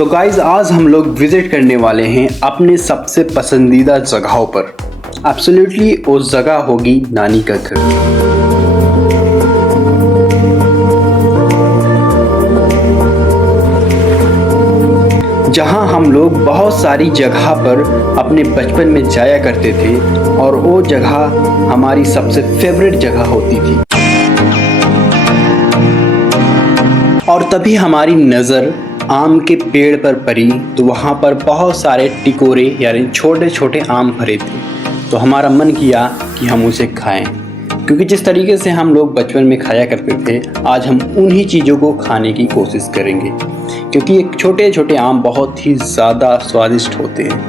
तो गाइज आज हम लोग विजिट करने वाले हैं अपने सबसे पसंदीदा जगहों पर। एब्सोल्युटली उस जगह होगी नानी का घर। जहां हम लोग बहुत सारी जगह पर अपने बचपन में जाया करते थे और वो जगह हमारी सबसे फेवरेट जगह होती थी। और तभी हमारी नज़र आम के पेड़ पर पड़ी तो वहाँ पर बहुत सारे टिकोरे यानी छोटे छोटे आम भरे थे। तो हमारा मन किया कि हम उसे खाएं, क्योंकि जिस तरीके से हम लोग बचपन में खाया करते थे आज हम उन्हीं चीज़ों को खाने की कोशिश करेंगे, क्योंकि ये छोटे छोटे आम बहुत ही ज़्यादा स्वादिष्ट होते हैं।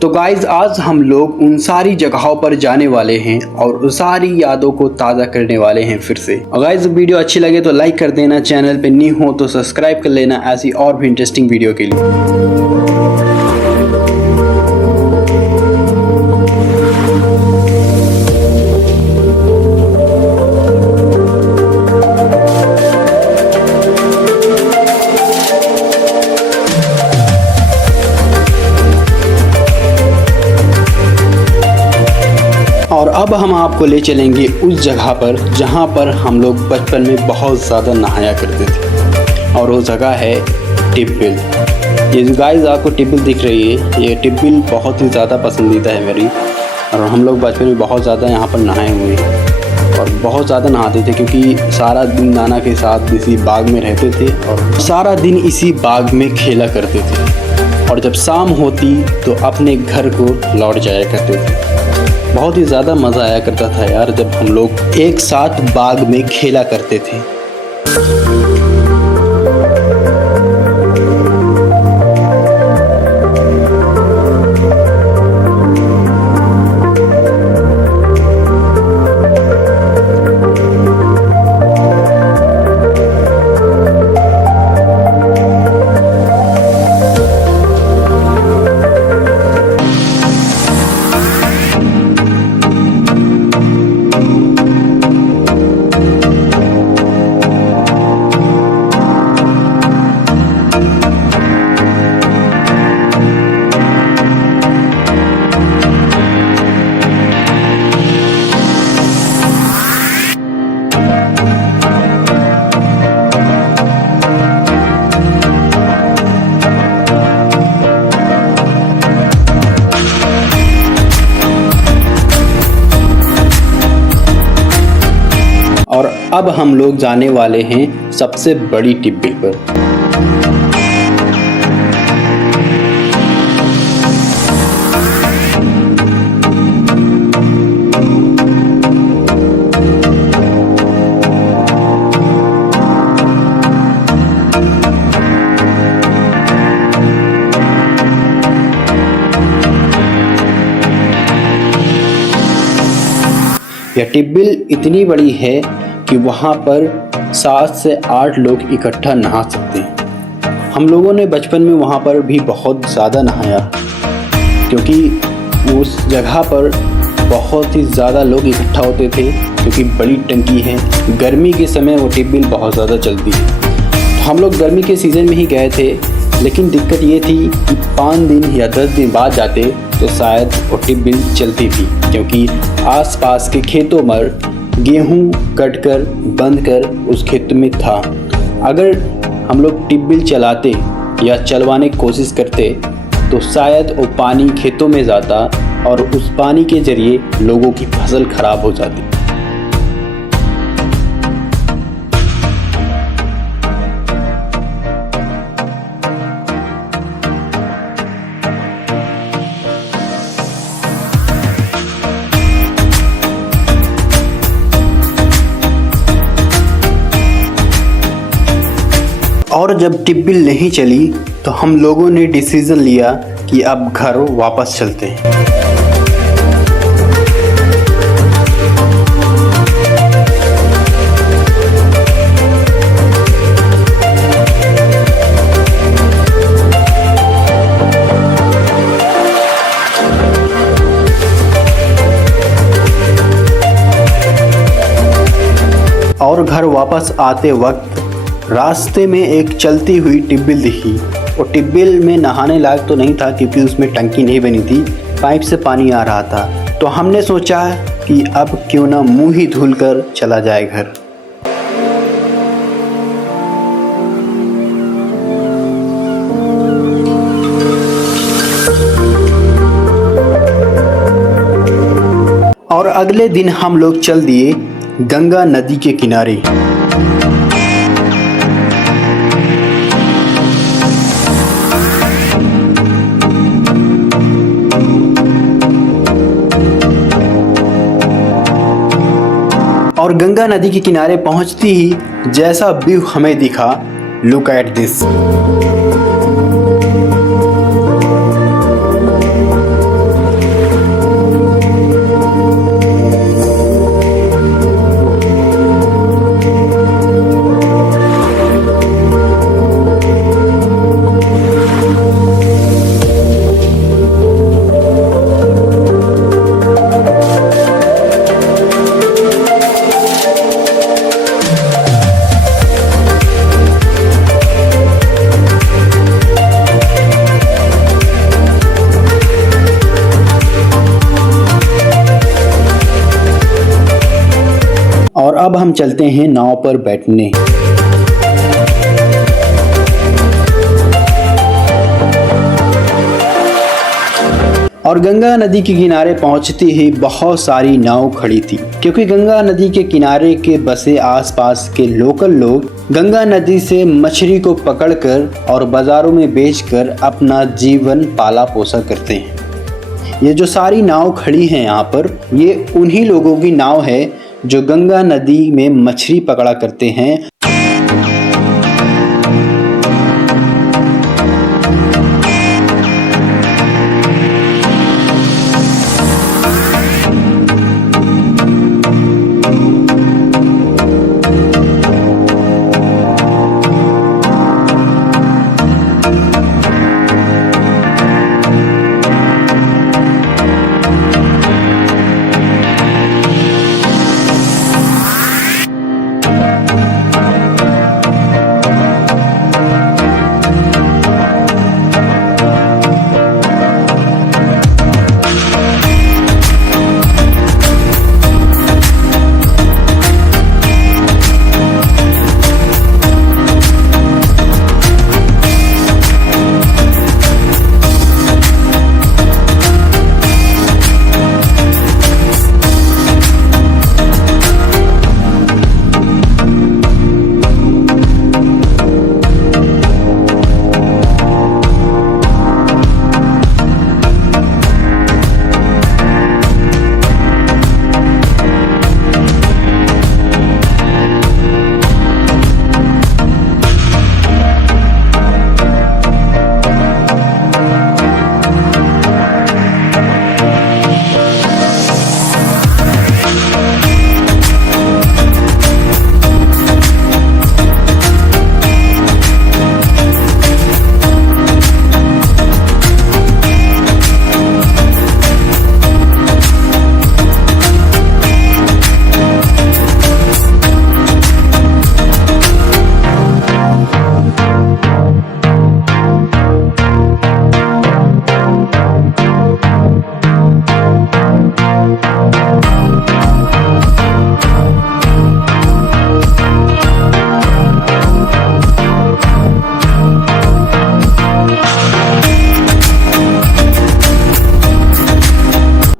तो गाइज आज हम लोग उन सारी जगहों पर जाने वाले हैं और उन सारी यादों को ताज़ा करने वाले हैं फिर से। और गाइज वीडियो अच्छी लगे तो लाइक कर देना, चैनल पे न्यू हो तो सब्सक्राइब कर लेना ऐसी और भी इंटरेस्टिंग वीडियो के लिए। और अब हम आपको ले चलेंगे उस जगह पर जहाँ पर हम लोग बचपन में बहुत ज़्यादा नहाया करते थे, और वो जगह है टिब्बिल। ये जो गाइस आपको टिब्बिल दिख रही है, ये टिब्बिल बहुत ही ज़्यादा पसंदीदा है मेरी, और हम लोग बचपन में बहुत ज़्यादा यहाँ पर नहाए हुए हैं और बहुत ज़्यादा नहाते थे, क्योंकि सारा दिन नाना के साथ इसी बाग में रहते थे और सारा दिन इसी बाग में खेला करते थे। और जब शाम होती तो अपने घर को लौट जाया करते थे। बहुत ही ज़्यादा मज़ा आया करता था यार जब हम लोग एक साथ बाग में खेला करते थे। और अब हम लोग जाने वाले हैं सबसे बड़ी टिब्बिल पर। यह टिब्बिल इतनी बड़ी है कि वहाँ पर 7 से 8 लोग इकट्ठा नहा सकते हैं। हम लोगों ने बचपन में वहाँ पर भी बहुत ज़्यादा नहाया, क्योंकि उस जगह पर बहुत ही ज़्यादा लोग इकट्ठा होते थे, क्योंकि बड़ी टंकी है। गर्मी के समय वो टिब्बिल बहुत ज़्यादा चलती है। तो हम लोग गर्मी के सीज़न में ही गए थे, लेकिन दिक्कत ये थी कि 5 दिन या 10 दिन बाद जाते तो शायद वो टिब्बिल चलती थी, क्योंकि आसपास के खेतों में गेहूं कटकर बंद कर उस खेत में था। अगर हम लोग टिब्बिल चलाते या चलवाने की कोशिश करते तो शायद वो पानी खेतों में जाता और उस पानी के जरिए लोगों की फसल खराब हो जाती। और जब टिब्बिल नहीं चली तो हम लोगों ने डिसीज़न लिया कि अब घर वापस चलते हैं। और घर वापस आते वक्त रास्ते में एक चलती हुई टिब्बिल दिखी। और टिब्बिल में नहाने लायक तो नहीं था क्योंकि उसमें टंकी नहीं बनी थी, पाइप से पानी आ रहा था। तो हमने सोचा कि अब क्यों ना मुंह ही धुल कर चला जाए घर। और अगले दिन हम लोग चल दिए गंगा नदी के किनारे। और गंगा नदी के किनारे पहुंचती ही जैसा व्यू हमें दिखा, लुक एट दिस। और अब हम चलते हैं नाव पर बैठने। और गंगा नदी के किनारे पहुंचते ही बहुत सारी नाव खड़ी थी, क्योंकि गंगा नदी के किनारे के बसे आसपास के लोकल लोग गंगा नदी से मछली को पकड़कर और बाजारों में बेचकर अपना जीवन पाला पोसा करते हैं। ये जो सारी नाव खड़ी हैं यहाँ पर, ये उन्हीं लोगों की नाव है जो गंगा नदी में मछली पकड़ा करते हैं।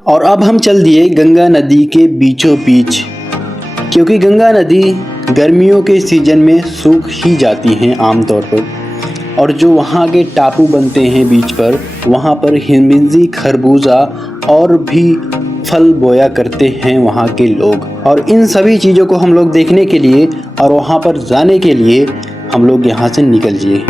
और अब हम चल दिए गंगा नदी के बीचों बीच, क्योंकि गंगा नदी गर्मियों के सीज़न में सूख ही जाती हैं आमतौर पर। और जो वहाँ के टापू बनते हैं बीच पर, वहाँ पर हिमबिंजी, खरबूजा और भी फल बोया करते हैं वहाँ के लोग। और इन सभी चीज़ों को हम लोग देखने के लिए और वहाँ पर जाने के लिए हम लोग यहाँ से निकल जिए।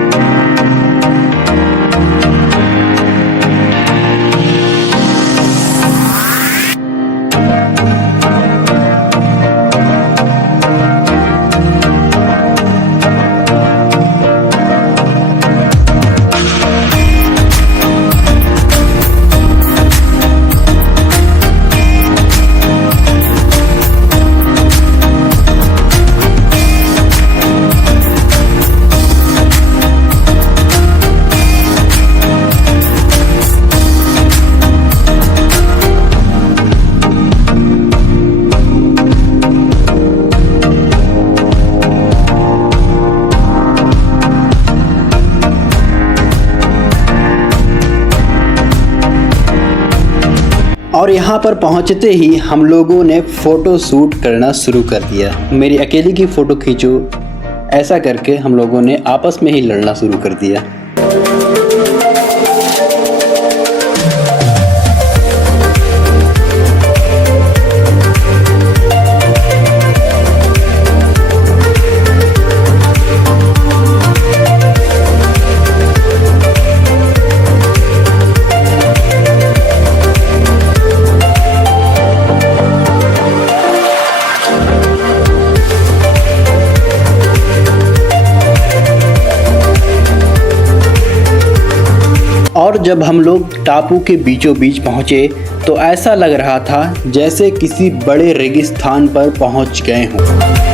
और यहाँ पर पहुँचते ही हम लोगों ने फ़ोटो शूट करना शुरू कर दिया। मेरी अकेले की फ़ोटो खींचो, ऐसा करके हम लोगों ने आपस में ही लड़ना शुरू कर दिया। और जब हम लोग टापू के बीचों बीच पहुँचे तो ऐसा लग रहा था जैसे किसी बड़े रेगिस्तान पर पहुँच गए हों।